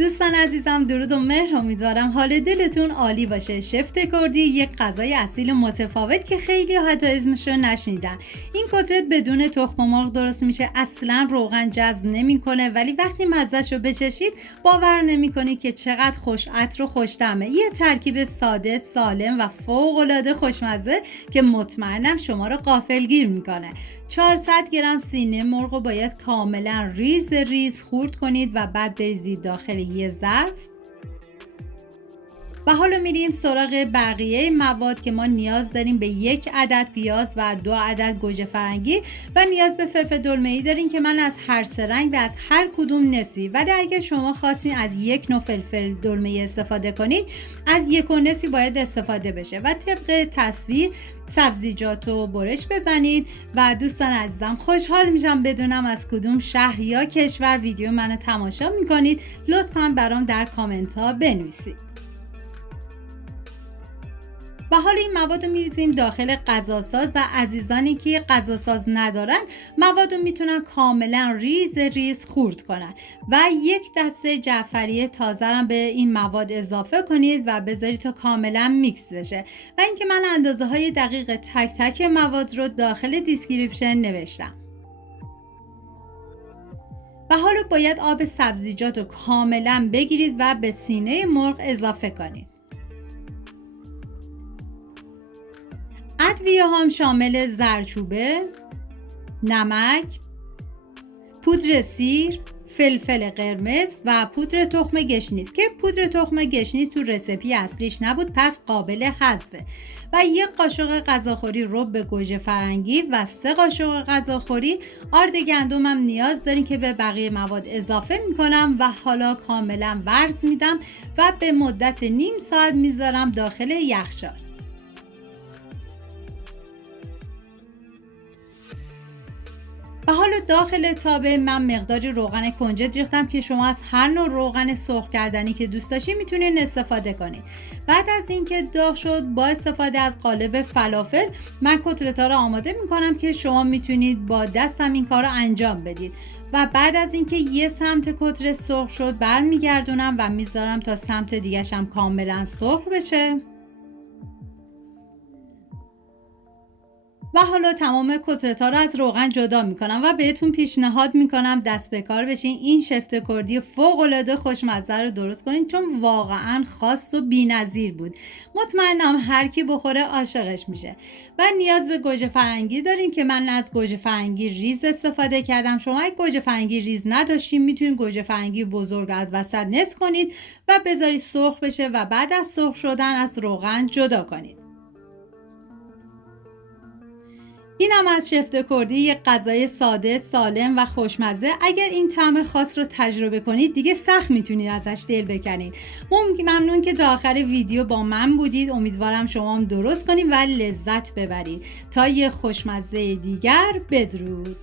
دوستان عزیزم، درود و مهر. امیدوارم حال دلتون عالی باشه. شف کردی یک غذای اصیل متفاوت که خیلی حتی اسمش رو نشنیدن. این کتلت بدون تخم مرغ درست میشه، اصلا روغن جذب نمیکنه، ولی وقتی مزه‌شو بچشید باور نمیکنید که چقدر خوش عطر و خوش طعمه. یه ترکیب ساده، سالم و فوق‌العاده خوشمزه که مطمئنم شما رو غافلگیر میکنه. 400 گرم سینه مرغ رو باید کاملا ریز ریز خورد کنید و بعد بریزید داخل یه ظرف. و حالا میریم سراغ بقیه مواد که ما نیاز داریم به 1 عدد پیاز و 2 عدد گوجه فرنگی و نیاز به فلفل دلمه‌ای دارین که من از هر سه رنگ و از هر کدوم نصفی، ولی اگه شما خواستین از یک نوع فلفل دلمه‌ای استفاده کنید از 1 نصفی باید استفاده بشه و طبق تصویر سبزیجات رو برش بزنید. و دوستان عزیزم، خوشحال میشم بدونم از کدوم شهر یا کشور ویدیو منو تماشا میکنید. لطفاً برام در کامنت ها بنویسید. و حالا این مواد رو میریزیم داخل غذاساز و عزیزانی که غذاساز ندارن مواد رو میتونن کاملا ریز ریز خورد کنن و 1 دسته جعفری تازه رو به این مواد اضافه کنید و بذارید تا کاملا میکس بشه. و اینکه من اندازه های دقیق تک تک مواد رو داخل دیسکریپشن نوشتم. و حالا باید آب سبزیجات رو کاملا بگیرید و به سینه مرغ اضافه کنید. ادویه هم شامل زردچوبه، نمک، پودر سیر، فلفل قرمز و پودر تخم گشنیز که پودر تخم گشنیز تو رسیپی اصلیش نبود، پس قابل حذفه. و 1 قاشق غذاخوری رب گوجه فرنگی و 3 قاشق غذاخوری آرد گندم هم نیاز دارین که به بقیه مواد اضافه میکنم و حالا کاملا ورز میدم و به مدت نیم ساعت میذارم داخل یخچال. و حالا داخل تابه من مقداری روغن کنجد ریختم که شما از هر نوع روغن سرخ کردنی که دوست داشتید میتونید استفاده کنید. بعد از اینکه داغ شد با استفاده از قالب فلافل من کتلت‌ها رو آماده میکنم که شما میتونید با دستم این کار رو انجام بدید. و بعد از اینکه یه سمت کتلت سرخ شد برمیگردونم و میذارم تا سمت دیگه‌ش هم کاملا سرخ بشه. و حالا تمام کتلت‌ها رو از روغن جدا میکنم و بهتون پیشنهاد میکنم دست به کار بشین این شف کردی فوق‌العاده خوشمزه رو درست کنین، چون واقعا خاص و بی‌نظیر بود. مطمئنم هر کی بخوره عاشقش میشه. و نیاز به گوجه فرنگی داریم که من از گوجه فرنگی ریز استفاده کردم. شما اگه گوجه فرنگی ریز نداشتین میتونید گوجه فرنگی بزرگ از وسط نصف کنید و بذارید سرخ بشه و بعد از سرخ شدن از روغن جدا کنید. این هم از شف کردی، یک غذای ساده، سالم و خوشمزه. اگر این طعم خاص رو تجربه کنید دیگه سخت میتونید ازش دل بکنید. ممنون که تا آخر ویدیو با من بودید. امیدوارم شما هم درست کنید و لذت ببرید. تا یه خوشمزه دیگر، بدرود.